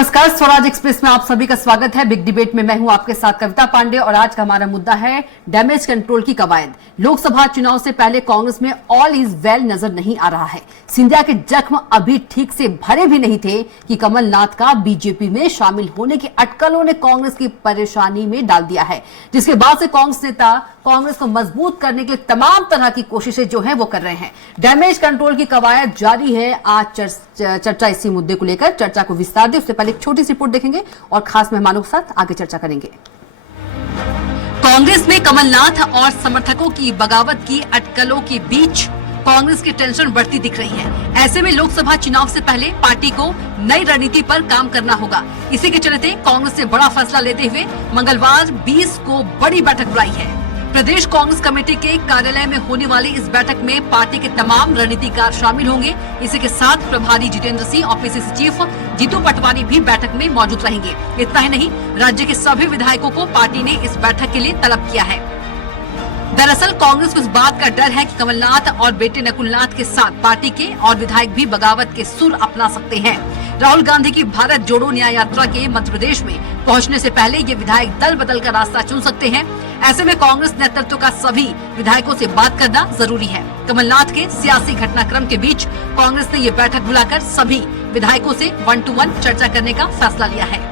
नमस्कार, स्वराज एक्सप्रेस में आप सभी का स्वागत है। बिग डिबेट में मैं हूं आपके साथ कविता पांडे और आज का हमारा मुद्दा है डैमेज कंट्रोल की कवायद। लोकसभा चुनाव से पहले कांग्रेस में ऑल इज वेल नजर नहीं आ रहा है। सिंधिया के जख्म अभी ठीक से भरे भी नहीं थे कि कमलनाथ का बीजेपी में शामिल होने की अटकलों ने कांग्रेस की परेशानी में डाल दिया है, जिसके बाद से कांग्रेस नेता कांग्रेस को मजबूत करने के लिए तमाम तरह की कोशिशें जो है वो कर रहे हैं। डैमेज कंट्रोल की कवायद जारी है। आज चर्चा इसी मुद्दे को लेकर चर्चा को विस्तार दे उससे पहले एक छोटी सी रिपोर्ट देखेंगे और खास मेहमानों के साथ आगे चर्चा करेंगे। कांग्रेस में कमलनाथ और समर्थकों की बगावत की अटकलों के बीच कांग्रेस की टेंशन बढ़ती दिख रही है। ऐसे में लोकसभा चुनाव से पहले पार्टी को नई रणनीति पर काम करना होगा। इसी के चलते कांग्रेस ने बड़ा फैसला लेते हुए मंगलवार 20 को बड़ी बैठक बुलाई है। प्रदेश कांग्रेस कमेटी के कार्यालय में होने वाली इस बैठक में पार्टी के तमाम रणनीतिकार शामिल होंगे। इसी के साथ प्रभारी जितेंद्र सिंह और पीसीसी चीफ जीतू पटवारी भी बैठक में मौजूद रहेंगे। इतना ही नहीं, राज्य के सभी विधायकों को पार्टी ने इस बैठक के लिए तलब किया है। दरअसल कांग्रेस को इस बात का डर है कि कमलनाथ और बेटे नकुलनाथ के साथ पार्टी के और विधायक भी बगावत के सुर अपना सकते हैं। राहुल गांधी की भारत जोड़ो न्याय यात्रा के मध्य प्रदेश में पहुंचने से पहले ये विधायक दल बदल का रास्ता चुन सकते हैं। ऐसे में कांग्रेस नेतृत्व का सभी विधायकों से बात करना जरूरी है। कमलनाथ के सियासी घटनाक्रम के बीच कांग्रेस ने ये बैठक बुलाकर सभी विधायकों से 1 to 1 चर्चा करने का फैसला लिया है।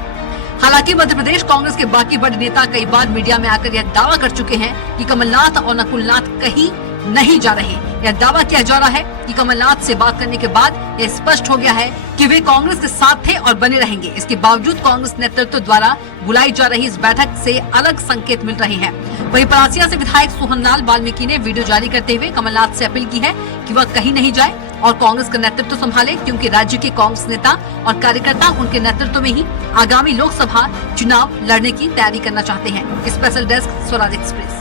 हालांकि मध्य प्रदेश कांग्रेस के बाकी बड़े नेता कई बार मीडिया में आकर यह दावा कर चुके हैं कि कमलनाथ और नकुलनाथ कहीं नहीं जा रहे। यह दावा किया जा रहा है कि कमलनाथ से बात करने के बाद यह स्पष्ट हो गया है कि वे कांग्रेस के साथ थे और बने रहेंगे। इसके बावजूद कांग्रेस नेतृत्व द्वारा बुलाई जा रही इस बैठक से अलग संकेत मिल रहे हैं। वहीं परासिया से विधायक सोहनलाल वाल्मीकि ने वीडियो जारी करते हुए कमलनाथ से अपील की है कि वह कहीं नहीं जाए और कांग्रेस का नेतृत्व संभाले, क्योंकि राज्य के कांग्रेस नेता और कार्यकर्ता उनके नेतृत्व में ही आगामी लोकसभा चुनाव लड़ने की तैयारी करना चाहते हैं। Special desk, Swaraj express.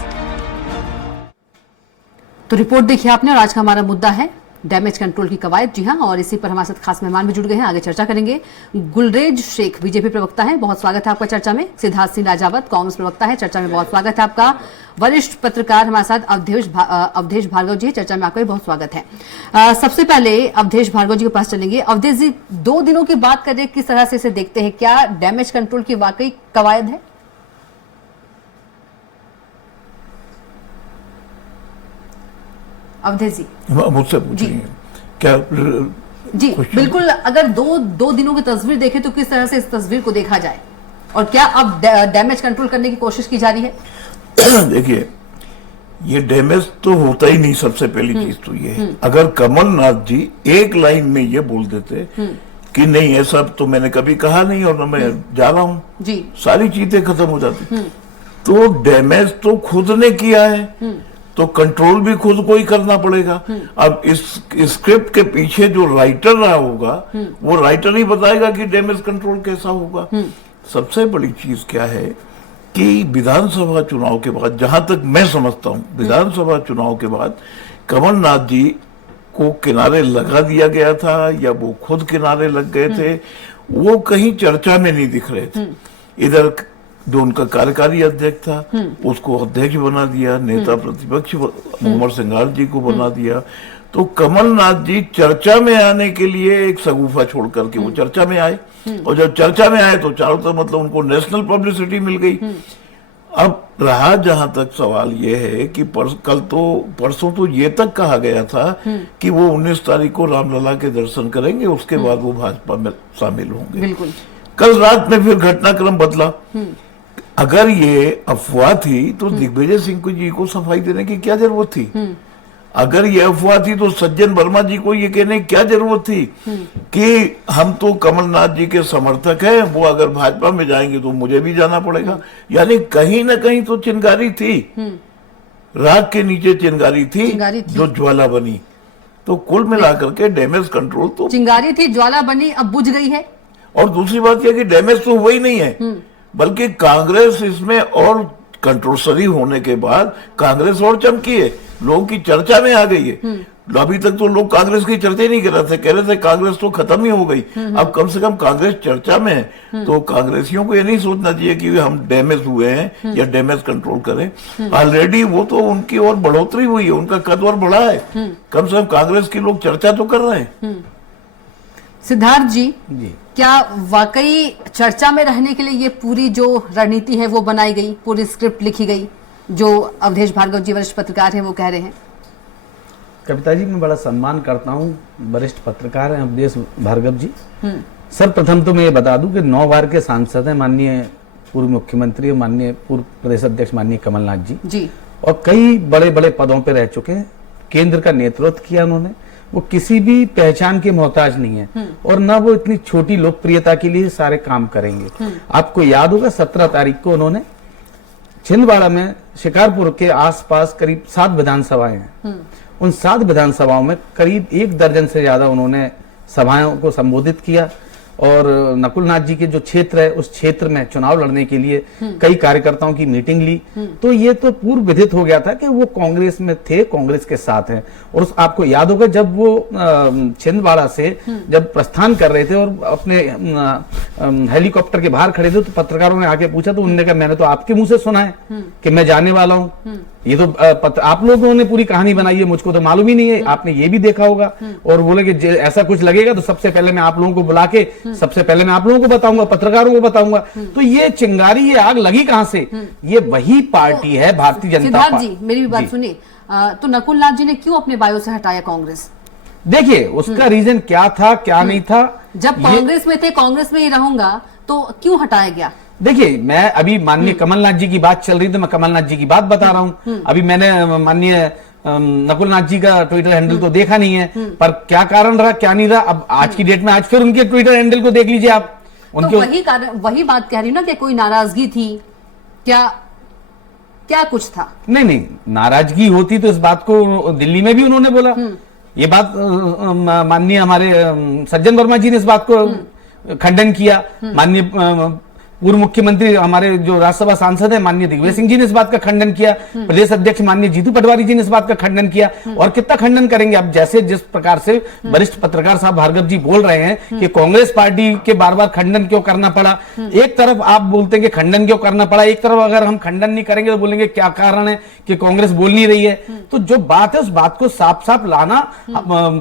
तो रिपोर्ट देखिए आपने और आज का हमारा मुद्दा है डैमेज कंट्रोल की कवायद। जी हाँ, और इसी पर हमारे साथ खास मेहमान भी जुड़ गए हैं, आगे चर्चा करेंगे। गुलरेज शेख बीजेपी प्रवक्ता है, बहुत स्वागत है आपका चर्चा में। सिद्धार्थ सिंह राजावत कांग्रेस प्रवक्ता है, चर्चा में बहुत स्वागत है आपका। वरिष्ठ पत्रकार हमारे साथ अवधेश भार्गव जी, चर्चा में आपका भी बहुत स्वागत है। सबसे पहले अवधेश भार्गव जी के पास चलेंगे। अवधेश जी, 2 दिनों की बात करें, किस तरह से इसे देखते हैं? क्या डैमेज कंट्रोल की वाकई कवायद है? अवधेश जी मुझसे पूछिए क्या? जी बिल्कुल, अगर दो दिनों की तस्वीर देखें तो किस तरह से इस तस्वीर को देखा जाए और क्या अब डैमेज कंट्रोल करने की कोशिश की जा रही है? देखिए, ये डैमेज तो होता ही नहीं। सबसे पहली चीज तो ये है, अगर कमलनाथ जी एक लाइन में ये बोल देते कि नहीं ऐसा तो मैंने कभी कहा नहीं और मैं जा रहा हूं जी, सारी चीजें खत्म हो जाती। तो डैमेज तो खुद ने किया है, तो कंट्रोल भी खुद को ही करना पड़ेगा। अब इस स्क्रिप्ट के पीछे जो राइटर रहा होगा वो राइटर ही बताएगा कि डैमेज कंट्रोल कैसा होगा। सबसे बड़ी चीज क्या है कि विधानसभा चुनाव के बाद, जहां तक मैं समझता हूं, विधानसभा चुनाव के बाद कमलनाथ जी को किनारे लगा दिया गया था या वो खुद किनारे लग गए थे, वो कहीं चर्चा में नहीं दिख रहे थे। इधर जो उनका कार्यकारी अध्यक्ष था उसको अध्यक्ष बना दिया, नेता प्रतिपक्ष उमर सिंघार जी को बना दिया। तो कमलनाथ जी चर्चा में आने के लिए एक सगुफा छोड़ करके वो चर्चा में आए, और जब चर्चा में आए तो चारों तरफ मतलब उनको नेशनल पब्लिसिटी मिल गई। अब रहा जहां तक सवाल ये है कि परसों तो ये तक कहा गया था कि वो 19 तारीख को रामलला के दर्शन करेंगे, उसके बाद वो भाजपा में शामिल होंगे। कल रात में फिर घटनाक्रम बदला। अगर ये अफवाह थी तो दिग्विजय सिंह जी को सफाई देने की क्या जरूरत थी? अगर ये अफवाह थी तो सज्जन वर्मा जी को ये कहने की क्या जरूरत थी कि हम तो कमलनाथ जी के समर्थक हैं, वो अगर भाजपा में जाएंगे तो मुझे भी जाना पड़ेगा। यानी कहीं ना कहीं तो चिंगारी थी, राख के नीचे चिंगारी थी जो ज्वाला बनी। तो कुल मिलाकर के डैमेज कंट्रोल तो चिंगारी थी, ज्वाला बनी, अब बुझ गई है। और दूसरी बात यह कि डैमेज तो हुआ ही नहीं है, बल्कि कांग्रेस इसमें और कंट्रोवर्सी होने के बाद कांग्रेस और चमकी है, लोगों की चर्चा में आ गई है। अभी तक तो लोग कांग्रेस की चर्चा ही नहीं कर रहे थे, कह रहे थे कांग्रेस तो खत्म ही हो गई। अब कम से कम कांग्रेस चर्चा में है, तो कांग्रेसियों को ये नहीं सोचना चाहिए कि हम डैमेज हुए हैं या डैमेज कंट्रोल करें। ऑलरेडी वो तो उनकी और बढ़ोतरी हुई है, उनका कद और बढ़ा है। कम से कम कांग्रेस के लोग चर्चा तो कर रहे हैं। सिद्धार्थ जी, जी क्या वाकई चर्चा में रहने के लिए ये पूरी जो रणनीति है वो बनाई गई, पूरी स्क्रिप्ट लिखी गई, जो अवधेश भार्गव जी वरिष्ठ पत्रकार हैं वो कह रहे हैं? कविता जी, मैं बड़ा सम्मान करता हूँ, वरिष्ठ पत्रकार हैं अवधेश भार्गव जी। सर्वप्रथम तो मैं ये बता दूं कि 9 बार के सांसद हैं माननीय पूर्व मुख्यमंत्री और माननीय पूर्व प्रदेश अध्यक्ष माननीय कमलनाथ जी, और कई बड़े बड़े पदों पे रह चुके हैं। केंद्र का नेतृत्व किया उन्होंने। वो किसी भी पहचान के मोहताज नहीं है और ना वो इतनी छोटी लोकप्रियता के लिए सारे काम करेंगे। आपको याद होगा 17 तारीख को उन्होंने छिंदवाड़ा में शिकारपुर के आसपास करीब 7 विधानसभाएं हैं। उन 7 विधानसभाओं में करीब 1 दर्जन से ज्यादा उन्होंने सभाओं को संबोधित किया और नकुल नाथ जी के जो क्षेत्र है उस क्षेत्र में चुनाव लड़ने के लिए कई कार्यकर्ताओं की मीटिंग ली। तो ये तो पूर्व विदित हो गया था कि वो कांग्रेस में थे, कांग्रेस के साथ हैं। और आपको याद होगा जब वो छिंदवाड़ा से जब प्रस्थान कर रहे थे और अपने हेलीकॉप्टर के बाहर खड़े थे तो पत्रकारों ने आके पूछा तो उन्होंने कहा मैंने तो आपके मुंह से सुना है कि मैं जाने वाला हूं। ये तो आप लोगों ने पूरी कहानी बनाई है, मुझको तो मालूम ही नहीं है, आपने ये भी देखा होगा। और बोले कि ऐसा कुछ लगेगा तो सबसे पहले मैं आप लोगों को बुला के सबसे पहले मैं आप लोगों को बताऊंगा, पत्रकारों को बताऊंगा। तो ये चिंगारी, ये आग लगी कहां से? ये वही पार्टी है भारतीय जनता पार्टी। जी, मेरी भी बात सुनिए। तो नकुल नाथ जी ने क्यों अपने बायो से हटाया कांग्रेस? देखिए उसका रीजन क्या था, क्या नहीं था। जब कांग्रेस में थे, कांग्रेस में ही रहूंगा, तो क्यों हटाया गया? देखिए, मैं अभी माननीय कमलनाथ जी की बात चल रही तो मैं कमलनाथ जी की बात बता रहा हूं। अभी मैंने माननीय नकुल नाथ जी का ट्विटर हैंडल तो देखा नहीं है, पर क्या कारण रहा क्या नहीं रहा, अब आज की डेट में आज फिर उनके ट्विटर हैंडल को देख लीजिए आप। उनके तो वही कारण, वही बात कह रही हूँ ना कि कोई नाराजगी थी क्या, क्या कुछ था? नहीं, नाराजगी होती तो इस बात को दिल्ली में भी उन्होंने बोला। ये बात माननीय हमारे सज्जन वर्मा जी ने इस बात को खंडन किया। माननीय पूर्व मुख्यमंत्री हमारे जो राज्यसभा सांसद है माननीय दिग्विजय सिंह जी ने इस बात का खंडन किया। प्रदेश अध्यक्ष माननीय जीतू पटवारी जी ने इस बात का खंडन किया। और कितना खंडन करेंगे? अब जैसे जिस प्रकार से वरिष्ठ पत्रकार साहब भार्गव जी बोल रहे हैं कि कांग्रेस पार्टी के बार बार खंडन क्यों करना पड़ा। एक तरफ आप बोलते हैं कि खंडन क्यों करना पड़ा, एक तरफ अगर हम खंडन नहीं करेंगे तो बोलेंगे क्या कारण है कि कांग्रेस बोल नहीं रही है। तो जो बात है उस बात को साफ साफ लाना,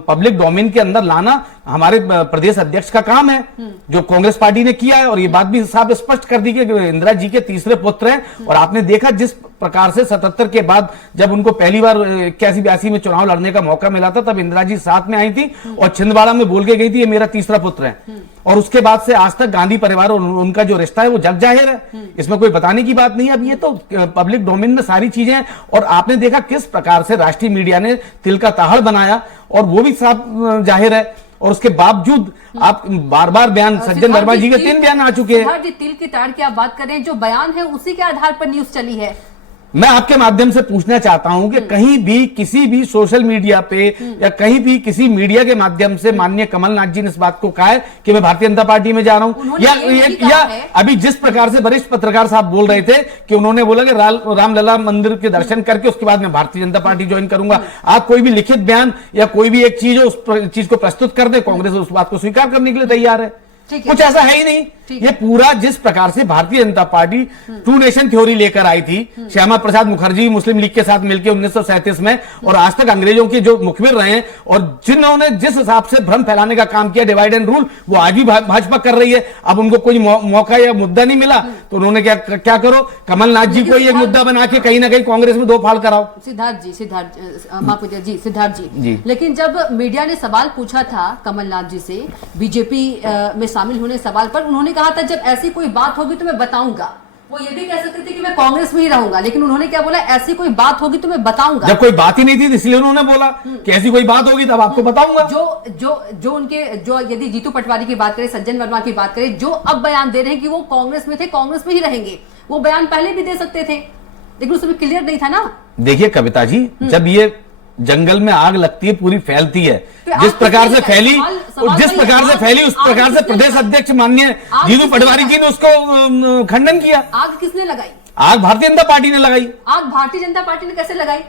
पब्लिक डोमेन के अंदर लाना हमारे प्रदेश अध्यक्ष का काम है, जो कांग्रेस पार्टी ने किया है। और ये बात भी साफ स्पष्ट कर दी कि इंदिरा जी के तीसरे पुत्र हैं। और आपने देखा जिस प्रकार से 77 के बाद जब उनको पहली बार 81-82 में चुनाव लड़ने का मौका मिला था तब इंदिरा जी साथ में आई थी और छिंदवाड़ा में बोल के गई थी ये मेरा तीसरा पुत्र है। और उसके बाद से आज तक गांधी परिवार और उनका जो रिश्ता है वो जग जाहिर है, इसमें कोई बताने की बात नहीं है। अब ये तो पब्लिक डोमेन में सारी चीजें हैं। और आपने देखा किस प्रकार से राष्ट्रीय मीडिया ने तिल का ताहड़ बनाया और वो भी साफ जाहिर है। और उसके बावजूद आप बार बार बयान, सज्जन वर्मा जी के 3 बयान आ चुके हैं। तिल की ताड़ की आप बात करें, जो बयान है उसी के आधार पर न्यूज चली है। मैं आपके माध्यम से पूछना चाहता हूं कि कहीं भी किसी भी सोशल मीडिया पे या कहीं भी किसी मीडिया के माध्यम से माननीय कमलनाथ जी ने इस बात को कहा है कि मैं भारतीय जनता पार्टी में जा रहा हूं, या अभी जिस प्रकार से वरिष्ठ पत्रकार साहब बोल रहे थे कि उन्होंने बोला कि रामलला मंदिर के दर्शन करके उसके बाद मैं भारतीय जनता पार्टी ज्वाइन करूंगा। आप कोई भी लिखित बयान या कोई भी एक चीज हो उस चीज को प्रस्तुत कर दे, कांग्रेस उस बात को स्वीकार करने के लिए तैयार है। कुछ ऐसा है ही नहीं। ये पूरा जिस प्रकार से Bharatiya Janata party to nation theory लेकर आई थी श्यामा प्रसाद मुखर्जी मुस्लिम लीग के साथ मिलकर 1937 में, और आज तक अंग्रेजों के जो मुखबिर रहे हैं और जिन्होंने जिस हिसाब से भ्रम फैलाने का काम किया, डिवाइड एंड रूल, वो आज भी भाजपा कर रही है। अब उनको कोई मौका या मुद्दा नहीं मिला तो उन्होंने क्या करो, कमलनाथ जी को एक मुद्दा बना के कहीं ना कहीं कांग्रेस में 2 फाड़ कराओ। सिद्धार्थ जी, लेकिन जब मीडिया ने सवाल पूछा था कमलनाथ जी से बीजेपी में शामिल होने सवाल पर, उन्होंने कहा था जब ऐसी कोई बात होगी तो मैं बताऊंगा। वो ये भी कह सकते थे कि मैं कांग्रेस में ही रहूंगा, लेकिन उन्होंने क्या बोला, ऐसी कोई बात होगी तो मैं बताऊंगा। जब कोई बात ही नहीं थी इसलिए उन्होंने बोला कि ऐसी कोई बात होगी तब आपको बताऊंगा। जो उनके यदि जीतू पटवारी की बात करें, सज्जन वर्मा की बात करें, जो अब बयान दे रहे हैं कि वो कांग्रेस में थे, कांग्रेस में ही रहेंगे, वो बयान पहले भी दे सकते थे, लेकिन उसमें क्लियर नहीं था ना। देखिए कविता जी, जब ये जंगल में आग लगती है पूरी फैलती है, जिस प्रकार से फैली उस प्रकार से प्रदेश अध्यक्ष माननीय जीतू पटवारी जी ने उसको खंडन किया। आग किसने लगाई? आग भारतीय जनता पार्टी ने लगाई। आग भारतीय जनता पार्टी ने कैसे लगाई?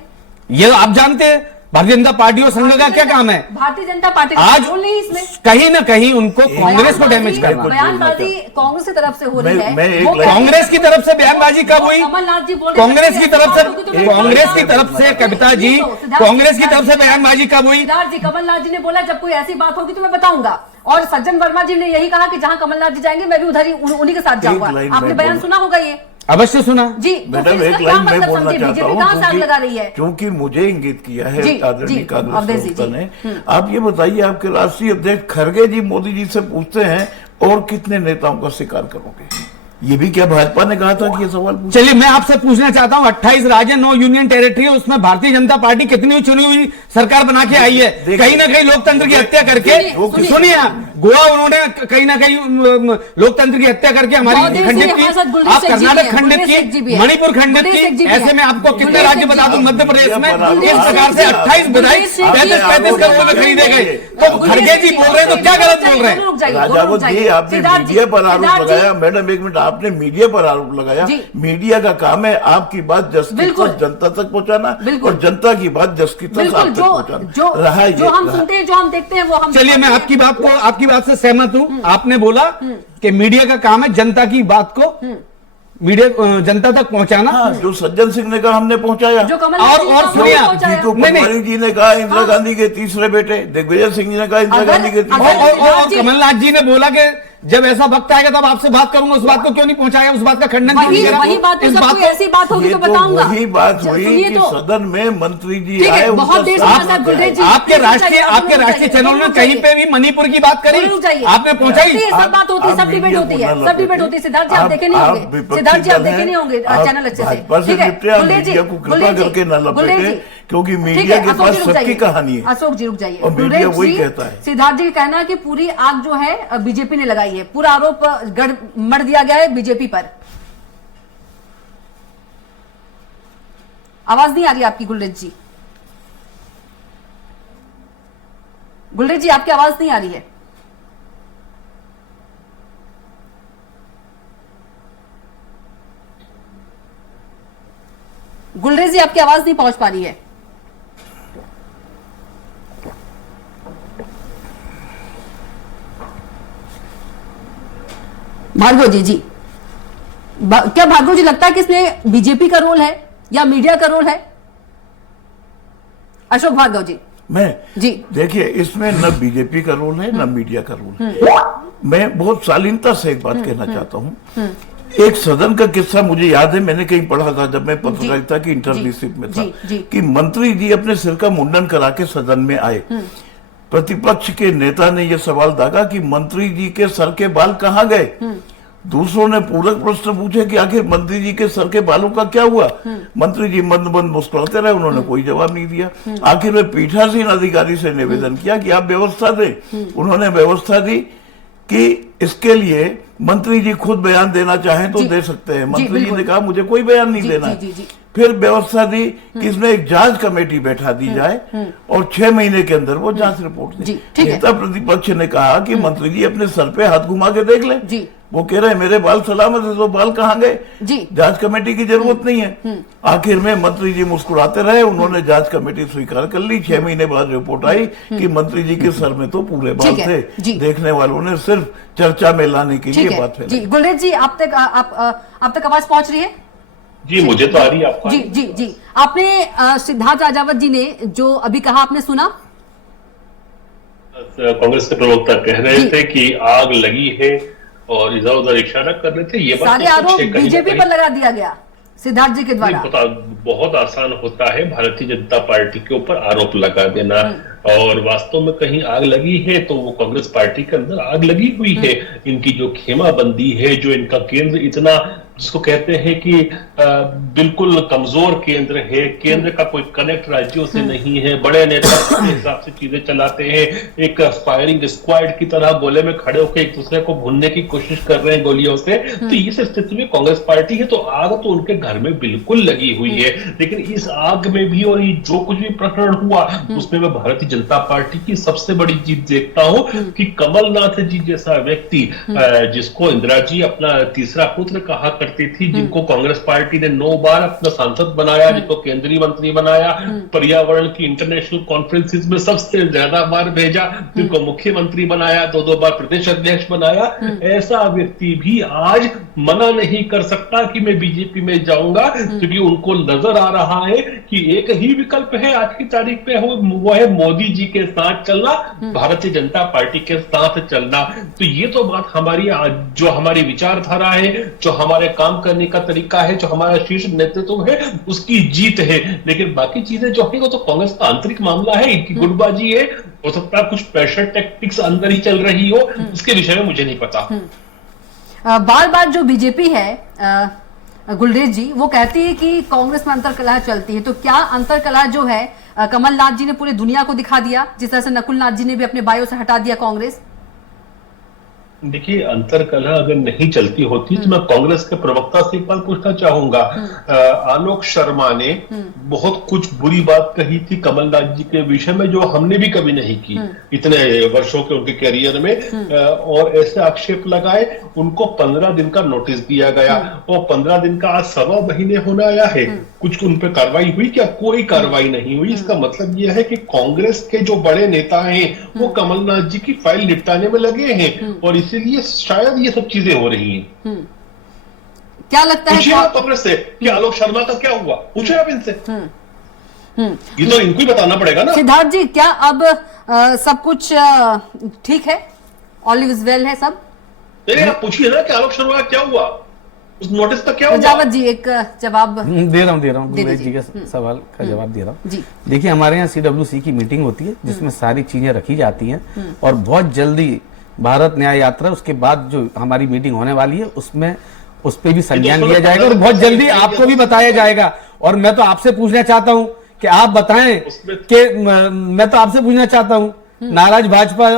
ये आप जानते हैं। भारतीय जनता पार्टी और संघ का क्या काम है? भारतीय जनता पार्टी आज इसमें कहीं ना कहीं उनको कांग्रेस को डैमेज करना। बयानबाजी कांग्रेस की तरफ से हो रही है। कांग्रेस की तरफ से बयानबाजी कब हुई? कांग्रेस की तरफ से कविता जी, कांग्रेस की तरफ से बयानबाजी कब हुई? कमलनाथ जी ने बोला जब कोई ऐसी बात होगी तो मैं बताऊंगा, और सज्जन वर्मा जी ने यही कहा कि जहां कमलनाथ जी जाएंगे मैं भी उधर ही उन्हीं के साथ जाऊंगा। आपने बयान सुना होगा ये? अवश्य सुना जी। मैडम एक लाइन मैं बोलना चाहता हूँ, लगा रही है क्योंकि मुझे इंगित किया है आदरणीय कांग्रेस अवधेश प्रवक्ता ने। आप ये बताइए, आपके राष्ट्रीय अध्यक्ष खड़गे जी मोदी जी से पूछते हैं और कितने नेताओं का स्वीकार करोगे? ये भी क्या भाजपा ने कहा था कि ये सवाल पूछे? चलिए मैं आपसे पूछना चाहता हूं, 28 राज्य 9 यूनियन टेरिटरी है, उसमें भारतीय जनता पार्टी कितनी चुनी हुई सरकार बना के आई है? कहीं ना कहीं लोकतंत्र की हत्या करके, सुनिए आप, गोवा उन्होंने कहीं ना कहीं लोकतंत्र की हत्या करके हमारी खंडित की, आप कर्नाटक खंडित की, मणिपुर खंडित की, ऐसे में आपको कितने राज्य बता दूं मध्य प्रदेश में इस प्रकार से 28 विधायक 35 करोड़ में खरीदे गए। तो खड़गे जी बोल रहे हैं तो क्या गलत बोल रहे हैं? राजावत जी आपने मीडिया पर आरोप लगाया। मैडम एक मिनट, आपने मीडिया पर आरोप लगाया। मीडिया का काम है आपकी बात जस की तक जनता तक पहुंचाना और जनता की बात जस की तक आप तक पहुंचाना। जो हम सुनते हैं, जो हम देखते हैं, वो हम। चलिए मैं आपकी बात से सहमत हूं। आपने बोला कि मीडिया का काम है जनता की बात को मीडिया जनता तक पहुंचाना। जो सज्जन सिंह ने कहा हमने पहुंचाया। जो और सुनिए, जीतू पटवारी जी ने कहा इंदिरा गांधी के तीसरे बेटे, दिग्विजय सिंह जी ने कहा इंदिरा गांधी के और कमलनाथ जी ने बोला कि जब ऐसा वक्त आएगा तब आपसे बात करूंगा। उस बात को क्यों नहीं पहुंचाया? उस बात का खंडन वही बात है, सब कोई ऐसी बात होगी तो बताऊंगा। वही बात हुई कि सदन में मंत्री जी आए, आपके राष्ट्रीय चैनल में कहीं पे भी मणिपुर की बात करी, आपने पहुंचाई? सब बात होती है, सब डिबेट होती है, सब डिबेट होती है। सिद्धार्थ जी आप देखे नहीं होंगे, सिद्धार्थ जी आप देखे नहीं होंगे चैनल अच्छे से, ठीक है? मीडिया को कृपा करके न लपेटे, क्योंकि मीडिया के पास सबकी कहानी है। अशोक जी रुक जाइए, और मीडिया वही कहता है। सिद्धार्थ जी का कहना है कि पूरी आग जो है बीजेपी ने लगाई है, पूरा आरोप मर दिया गया है बीजेपी पर। आवाज नहीं आ रही आपकी गुलरेज जी। गुलरेज जी आपकी आवाज नहीं आ रही है। गुलरेज जी आपकी आवाज नहीं पहुंच पा रही है। भार्गव जी क्या भार्गव जी लगता है कि इसमें बीजेपी का रोल है या मीडिया का रोल है? अशोक भार्गव जी। मैं जी देखिए, इसमें न बीजेपी का रोल है न मीडिया का रोल है। मैं बहुत शालीनता से एक बात कहना चाहता हूं। एक सदन का किस्सा मुझे याद है, मैंने कहीं पढ़ा था जब मैं पत्रकारिता की इंटर्नशिप में था, कि मंत्री जी अपने सिर का मुंडन करा के सदन में आए। प्रतिपक्ष के नेता ने यह सवाल दागा कि मंत्री जी के सर के बाल कहाँ गए। दूसरों ने पूरक प्रश्न पूछे कि आखिर मंत्री जी के सर के बालों का क्या हुआ। मंत्री जी मंद मंद मुस्कुराते रहे, उन्होंने कोई जवाब नहीं दिया। आखिर में पीठासीन अधिकारी से निवेदन किया कि आप व्यवस्था दें। उन्होंने व्यवस्था दी कि इसके लिए मंत्री जी खुद बयान देना चाहें तो दे सकते हैं। मंत्री जी ने कहा मुझे कोई बयान नहीं देना है। फिर व्यवस्था दी कि इसमें एक जांच कमेटी बैठा दी जाए और 6 महीने के अंदर वो जांच रिपोर्ट दे। नेता प्रतिपक्ष ने कहा कि मंत्री जी अपने सर पे हाथ घुमा के देख ले। वो कह रहे हैं मेरे बाल सलामत है, तो बाल कहाँ गए? जांच कमेटी की जरूरत नहीं है। आखिर में मंत्री जी मुस्कुराते रहे, उन्होंने जांच कमेटी स्वीकार कर ली। 6 महीने बाद रिपोर्ट आई कि मंत्री जी के सर में तो पूरे बाल थे। देखने वालों ने सिर्फ चर्चा में लाने के लिए बात फैलाई। गुलरेज जी आप तक आवाज पहुंच रही है? जी मुझे तो आ रही है आपको। जी आपने सिद्धार्थ राजावत जी ने जो अभी कहा आपने सुना? कांग्रेस के प्रवक्ता कह रहे थे कि आग लगी है और इधर उधर इशारा कर रहे थे। ये बात सारे आरोप बीजेपी पर लगा दिया गया सिद्धार्थ जी के द्वारा। बहुत आसान होता है भारतीय जनता पार्टी के ऊपर आरोप लगा देना, और वास्तव में कहीं आग लगी है तो वो कांग्रेस पार्टी के अंदर आग लगी हुई है। इनकी जो खेमाबंदी है, जो इनका केंद्र इतना जिसको कहते हैं कि बिल्कुल कमजोर केंद्र है, केंद्र का कोई कनेक्ट राज्यों से नहीं है, बड़े नेता के हिसाब से चीजें चलाते हैं, एक फायरिंग स्क्वाड की तरह गोले में खड़े होकर एक दूसरे को भूनने की कोशिश कर रहे हैं गोलियों से। तो इस स्थिति में कांग्रेस पार्टी है तो आग तो उनके घर में बिल्कुल लगी हुई है। लेकिन इस आग में भी और जो कुछ भी प्रकरण हुआ उसमें मैं भारतीय जनता पार्टी की सबसे बड़ी जीत देखता हूं कि कमलनाथ जी जैसा व्यक्ति, जिसको इंदिरा जी अपना तीसरा पुत्र कहा करती थी, जिनको कांग्रेस पार्टी ने 9 बार अपना सांसद बनाया, जिनको केंद्रीय मंत्री बनाया, पर्यावरण की इंटरनेशनल कॉन्फ्रेंसिस में सबसे ज्यादा बार भेजा, जिनको मुख्यमंत्री बनाया, 2 बार प्रदेश अध्यक्ष बनाया, ऐसा व्यक्ति भी आज मना नहीं कर सकता कि मैं बीजेपी में जाऊंगा, क्योंकि उनको नजर आ रहा है कि एक ही विकल्प है आज की तारीख में, वो है मोदी मोदी जी के साथ चलना, भारतीय जनता पार्टी के साथ चलना। तो ये तो बात हमारी, जो हमारी विचारधारा है, जो हमारे काम करने का तरीका है, जो हमारा शीर्ष नेतृत्व है, उसकी जीत है। लेकिन बाकी चीजें जो है वो तो कांग्रेस का आंतरिक मामला है, इनकी गुटबाजी है। हो सकता है कुछ प्रेशर टैक्टिक्स अंदर ही चल रही हो, इसके विषय में मुझे नहीं पता। बार बार जो बीजेपी है गुलरेज जी, वो कहती है कि कांग्रेस में अंतरकलह चलती है। तो क्या अंतरकलह जो है कमलनाथ जी ने पूरी दुनिया को दिखा दिया, जिस तरह से नकुलनाथ जी ने भी अपने बायो से हटा दिया कांग्रेस? देखिए, अंतरकलह अगर नहीं चलती होती तो मैं कांग्रेस के प्रवक्ता से एक बात पूछना चाहूंगा। आलोक शर्मा ने बहुत कुछ बुरी बात कही थी कमलनाथ जी के विषय में, जो हमने भी कभी नहीं की इतने वर्षों के उनके करियर में, और ऐसे आक्षेप लगाए। उनको 15 दिन का नोटिस दिया गया, और 15 दिन का आज 1.25 महीने होने आया है। कुछ उन पर कार्रवाई हुई क्या? कोई कार्रवाई नहीं हुई। इसका मतलब यह है कि कांग्रेस के जो बड़े नेता हैं वो कमलनाथ जी की फाइल निपटाने में लगे हैं, और इसीलिए शायद ये सब चीजें हो रही हैं। क्या लगता है? पूछिए आप कांग्रेस से कि आलोक शर्मा का क्या हुआ, पूछे आप इनसे। ये तो इनको ही बताना पड़ेगा ना। सिद्धार्थ जी, क्या अब सब कुछ ठीक है, ऑल इज वेल है सब? नहीं, आप पूछिए ना कि आलोक शर्मा का क्या हुआ, उस नोटिस का क्या हुआ। प्रजावत जी एक जवाब दे रहा हूँ गुलरेज जी के सवाल का जवाब दे रहा हूँ जी। देखिए, हमारे यहाँ CWC की मीटिंग होती है जिसमें सारी चीजें रखी जाती हैं, और बहुत जल्दी भारत न्याय यात्रा, उसके बाद जो हमारी मीटिंग होने वाली है उसमें उस पर भी संज्ञान लिया जाएगा, और बहुत जल्दी आपको भी बताया जाएगा। और मैं तो आपसे पूछना चाहता हूं कि आप बताएं कि मैं तो आपसे पूछना चाहता हूं, नाराज भाजपा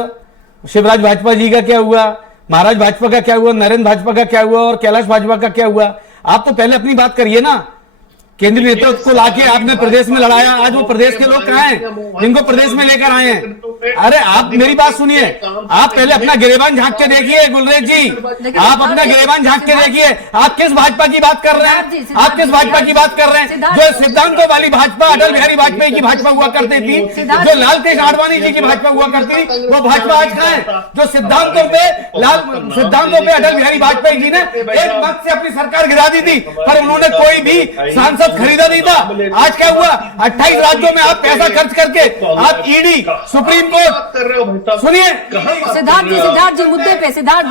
शिवराज भाजपा जी का क्या हुआ, महाराज भाजपा का क्या हुआ, नरेंद्र भाजपा का क्या हुआ, और कैलाश भाजपा का क्या हुआ? आप तो पहले अपनी बात करिए ना। केंद्रीय नेतृत्व को लाके आपने प्रदेश में लड़ाया, आज वो प्रदेश के लोग कहाँ हैं जिनको प्रदेश में लेकर आए हैं? अरे आप मेरी बात सुनिए, आप पहले अपना गिरेबान झांक के देखिए गुलरेज जी, आप अपना गिरेबान झांक के देखिए। आप किस भाजपा की बात कर रहे हैं? आप किस भाजपा की बात कर रहे हैं? जो सिद्धांतों वाली भाजपा, अटल बिहारी वाजपेयी की भाजपा हुआ करती थी, जो लाल तेज आडवाणी जी की भाजपा हुआ करती थी, वो भाजपा आज कहाँ है? जो सिद्धांतों पे अटल बिहारी वाजपेयी जी ने एक मत से अपनी सरकार गिरा दी थी, पर उन्होंने कोई भी सांसद खरीदा नहीं था। आज क्या हुआ? 28 राज्यों में आप पैसा खर्च करके आप ईडी, सुप्रीम कोर्ट, सुनिए सिद्धार्थ जी मुद्दे पे, सिद्धार्थ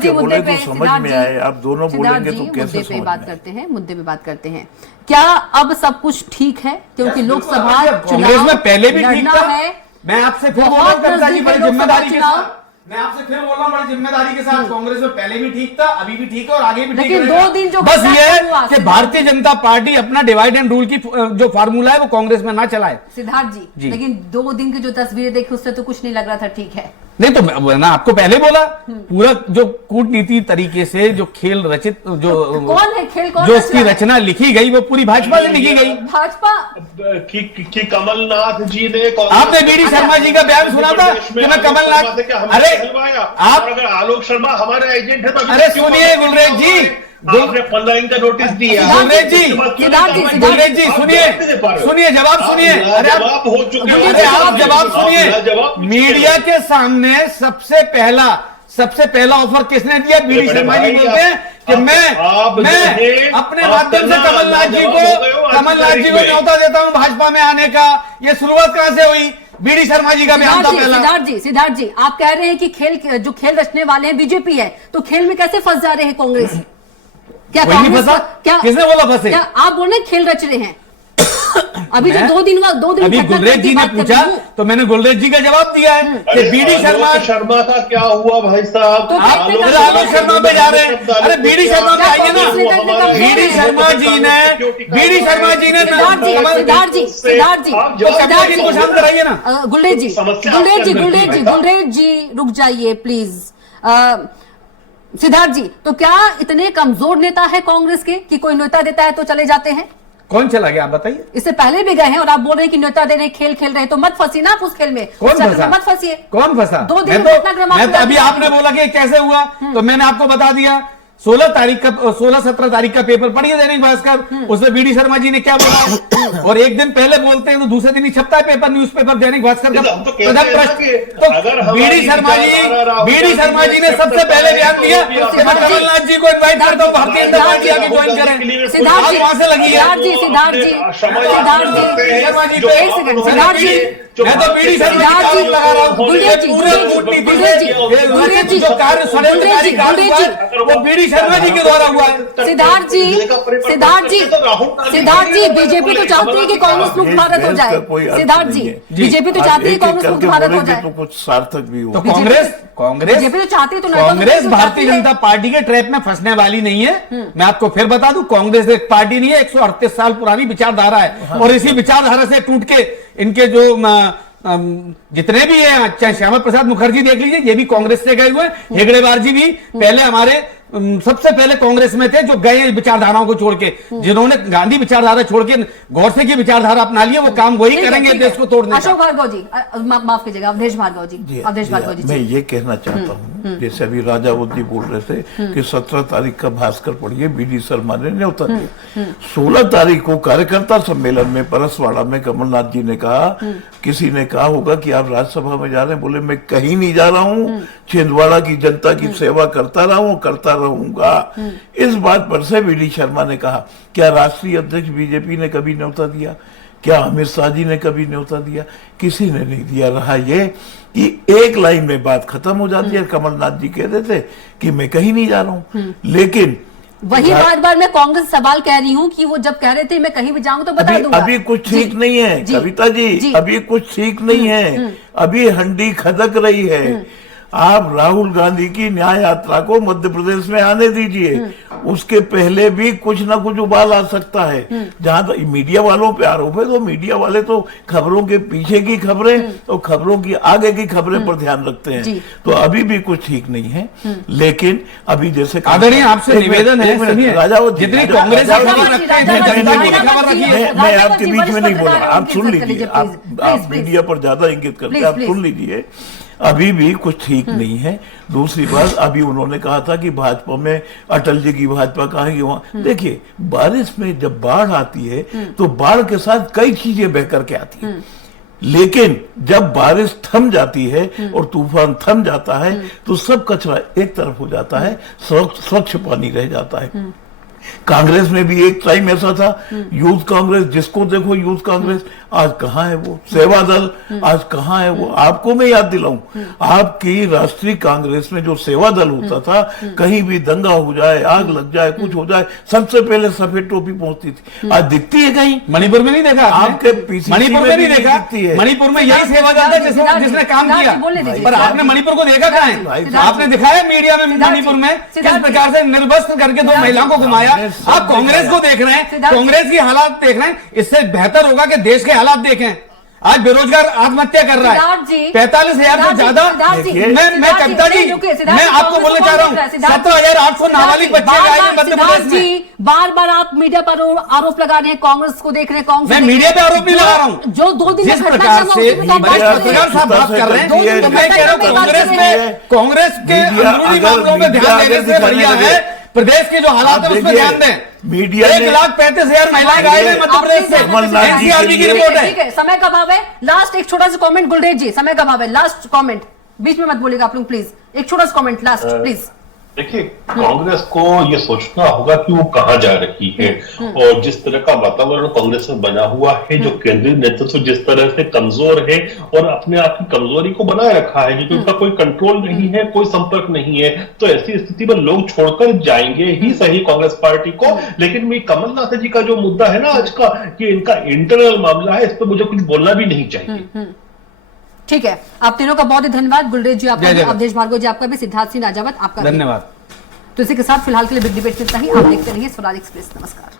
जी मुद्दे पे, समझ में आए। आप दोनों बोलेंगे तो कैसे मुद्दे पे बात करते हैं, मुद्दे पे बात करते हैं। क्या अब सब कुछ ठीक है? क्योंकि लोकसभा कांग्रेस में पहले भी ठीक था। है, मैं आपसे फिर बोल रहा हूं बड़ी जिम्मेदारी के साथ, मैं आपसे फिर बोल रहा हूं बड़ी जिम्मेदारी के साथ, कांग्रेस में पहले भी ठीक था, अभी भी ठीक है और आगे भी ठीक लेकिन 2 दिन जो बस ये है कि भारतीय जनता पार्टी अपना डिवाइड एंड रूल की जो फार्मूला है वो कांग्रेस में ना चलाए। सिद्धार्थ जी, लेकिन 2 दिन की जो तस्वीरें देखी उससे तो कुछ नहीं लग रहा था ठीक है। नहीं तो मैंने आपको पहले बोला, पूरा जो कूटनीति तरीके से जो खेल रचित, जो कौन है खेल, कौन जो इसकी रचना लिखी गई वो पूरी भाजपा से लिखी गई। भाजपा कि कमलनाथ जी ने, आपने बीडी शर्मा जी का बयान सुना था कि मैं कमलनाथ, अरे आप अगर आलोक शर्मा हमारे एजेंट है तो अरे सुनिए गुलरेज जी, आपने 15 दिन का नोटिस दिया। गुलरेज जी सुनिए जवाब सुनिए। अरे आप जवाब सुनिए। मीडिया के सामने सबसे पहला ऑफर किसने दिया? बीडी शर्मा जी बोलते हैं कि मैं अपने माध्यम से कमलनाथ जी को न्योता देता हूं भाजपा में आने का। ये शुरुआत कहां से हुई? बीडी शर्मा जी का बयान था पहला। सिद्धार्थ जी आप कह रहे हैं कि खेल रचने वाले हैं बीजेपी है, तो खेल में कैसे फंस जा रहे हैं कांग्रेस? क्या किसने बोला फंसे? क्या आप बोल रहे हैं खेल रच रहे हैं? अभी तो 2 दिन अभी गुलरेज जी ने पूछा तो मैंने गुलरेज जी का जवाब दिया है कि बीडी शर्मा का क्या हुआ भाई साहब? तो आप आलोक शर्मा पे जा रहे हैं। अरे बीडी शर्मा पे आइए ना। बीडी शर्मा जी ने सिद्धार्थ को शांत कराइए ना। गुलरेज जी रुक जाइए प्लीज। सिद्धार्थ जी, तो क्या इतने कमजोर नेता है कांग्रेस के कि कोई नेता देता है तो चले जाते हैं? कौन चला गया आप बताइए? इससे पहले भी गए हैं और आप बोल रहे हैं कि नेता दे रहे, खेल खेल रहे हैं, तो मत फंसिए ना उस खेल में। कौन फंसा? मत फंसिए। कौन फंसा? 2 दिन मैं तो अभी आपने बोला कि कैसे हुआ तो मैंने आपको बता दिया। 16-17 तारीख का पेपर पढ़िए दैनिक भास्कर, उसमें बीडी शर्मा जी ने क्या बोला और एक दिन पहले बोलते हैं तो दूसरे दिन ही छपता है पेपर, न्यूज़पेपर दैनिक भास्कर का प्रथम पृष्ठ। तो बीडी शर्मा जी ने सबसे पहले बयान दिया कि मैं कमलनाथ जी को इनवाइट करता हूं भारतीय जनता पार्टी आगे ज्वाइन करें। सिद्धार्थ जी, वहां से लगी है सिद्धार्थ जी, मैं तो बीडी शर्मा जी का लगा रहा हूं, पूरे कूटनीति से जो कार्य षड्यंत्रकारी कार्य हुआ है वो बीडी शर्मा जी के द्वारा हुआ है। सिद्धार्थ जी, बीजेपी तो चाहती है कि कांग्रेस मुक्त भारत हो जाए। सिद्धार्थ जी, बीजेपी तो चाहती है कांग्रेस मुक्त भारत हो जाए, तो कुछ सार्थक भी हो। तो कांग्रेस बीजेपी तो चाहती है, तो कांग्रेस भारतीय जनता पार्टी के ट्रैप में फंसने वाली नहीं है। मैं आपको फिर बता दूं, कांग्रेस एक पार्टी नहीं है, 138 साल पुरानी विचारधारा है और इसी विचारधारा से टूट के इनके जो जितने भी हैं, चाहे श्यामा प्रसाद मुखर्जी देख लीजिए, ये भी कांग्रेस से गए हुए, हेगड़ेवार जी भी पहले हमारे सबसे पहले कांग्रेस में थे, जो गए विचारधाराओं को छोड़ के, जिन्होंने गांधी विचारधारा छोड़ के गोडसे की विचारधारा अपना लिया, वो काम वही करेंगे देश को तोड़ने। अशोक भार्गव जी, माफ कीजिएगा, अवधेश भार्गव जी, मैं ये कहना चाहता हूँ, जैसे अभी राजावत बोल रहे थे कि 17 तारीख का भास्कर पढ़िए, बीडी शर्मा ने न्योता दिया। 16 तारीख को कार्यकर्ता सम्मेलन में परसवाड़ा में कमलनाथ जी ने कहा, किसी ने कहा होगा कि आप राज्यसभा में जा रहे हैं, बोले मैं कहीं नहीं जा रहा हूँ, छिंदवाड़ा की जनता की सेवा करता रहा हूँ, करता रहूंगा। इस बात पर से बीडी शर्मा ने कहा, क्या राष्ट्रीय अध्यक्ष बीजेपी ने कभी न्योता दिया? क्या अमित शाह जी ने कभी न्योता दिया? किसी ने नहीं दिया। रहा ये कि एक लाइन में बात खत्म हो जाती है। कमलनाथ जी कह रहे थे कि मैं कहीं नहीं जा रहा हूं, लेकिन वही बार मैं कांग्रेस सवाल कह रही हूं कि वो जब कह रहे थे मैं कहीं भी जाऊं तो बता दूंगा। अभी कुछ ठीक नहीं है कविता जी, अभी कुछ ठीक नहीं है, अभी हंडी खदक रही है। आप राहुल गांधी की न्याय यात्रा को मध्य प्रदेश में आने दीजिए, उसके पहले भी कुछ ना कुछ उबाल आ सकता है। जहां तक मीडिया वालों पे आरोप है, तो मीडिया वाले तो खबरों के पीछे की खबरें तो खबरों की आगे की खबरें पर ध्यान रखते हैं। तो अभी भी कुछ ठीक नहीं है, लेकिन अभी जैसे आदरणीय आपसे निवेदन है, राजावत जितनी कांग्रेस मैं आपके बीच में नहीं बोला, आप सुन लीजिए, आप मीडिया पर ज्यादा इंगित करते हैं, आप सुन लीजिए। अभी भी कुछ ठीक नहीं है। दूसरी बात, अभी उन्होंने कहा था कि भाजपा में अटल जी की भाजपा कहाँ है वहां। देखिए, बारिश में जब बाढ़ आती है तो बाढ़ के साथ कई चीजें बह करके आती हैं, लेकिन जब बारिश थम जाती है और तूफान थम जाता है तो सब कचरा एक तरफ हो जाता है, स्वच्छ पानी रह जाता है। कांग्रेस में भी एक टाइम ऐसा था, यूथ कांग्रेस, जिसको देखो यूथ कांग्रेस, आज कहाँ है वो? सेवा दल आज कहाँ है वो? आपको मैं याद दिलाऊं, आपकी राष्ट्रीय कांग्रेस में जो सेवा दल होता था, कहीं भी दंगा हो जाए, आग लग जाए, कुछ हो जाए, सबसे पहले सफेद टोपी पहुंचती थी। आज दिखती है कहीं? मणिपुर में नहीं देखा आपके पीछे? मणिपुर में नहीं देखा, मणिपुर में यही सेवा दल था जिसने काम किया, पर आपने मणिपुर को देखा कहाँ है? आपने दिखाया मीडिया में मणिपुर में किस प्रकार से निर्वस्त्र करके 2 महिलाओं को घुमाया। आप कांग्रेस को देख रहे हैं, कांग्रेस की हालात देख रहे हैं, इससे बेहतर होगा कि देश के हालात देखें। आज बेरोजगार आत्महत्या कर रहा है, 45,000 से ज्यादा। मैं कविता जी, मैं आपको बोलना चाह रहा हूँ, 17,800 नाबालिग बच्चे आए मध्य प्रदेश में। बार आप मीडिया पर आरोप लगा रहे हैं, कांग्रेस को देख रहे हैं, कांग्रेस। मैं मीडिया पे आरोप नहीं लगा रहा हूँ, जो 2 दिन जिस प्रकार से पत्रकार साहब बात कर रहे हैं, तो मैं कह रहा हूँ कांग्रेस के अंदरूनी मामलों में ध्यान देने से बढ़िया है प्रदेश के जो हालात है उसमें ध्यान दें। मीडिया 1,35,000 महिलाएं गायब है मध्य प्रदेश से, एनसीआरबी की रिपोर्ट है। समय का अभाव है, लास्ट एक छोटा सा कमेंट गुलरेज जी, समय का अभाव है, लास्ट कमेंट, बीच में मत बोलिएगा आप लोग प्लीज, एक छोटा सा कमेंट लास्ट प्लीज। देखिए, कांग्रेस को ये सोचना होगा कि वो कहां जा रही है, और जिस तरह का वातावरण कांग्रेस में बना हुआ है, जो केंद्रीय नेतृत्व जिस तरह से कमजोर है और अपने आप की कमजोरी को बनाए रखा है, क्योंकि उनका कोई कंट्रोल नहीं है, कोई संपर्क नहीं है, तो ऐसी स्थिति में लोग छोड़कर जाएंगे ही सही कांग्रेस पार्टी को। लेकिन कमलनाथ जी का जो मुद्दा है ना आज का, कि इनका इंटरनल मामला है, इस पर मुझे कुछ बोलना भी नहीं चाहिए। ठीक है, आप तीनों का बहुत ही धन्यवाद। गुलरेज जी आपका, अवधेश भार्गव जी आपका भी, सिद्धार्थ सिंह राजावत आपका धन्यवाद। तो इसी के साथ फिलहाल के लिए बिग डिबेट में इतना ही। आप देखते रहिए स्वराज एक्सप्रेस। नमस्कार।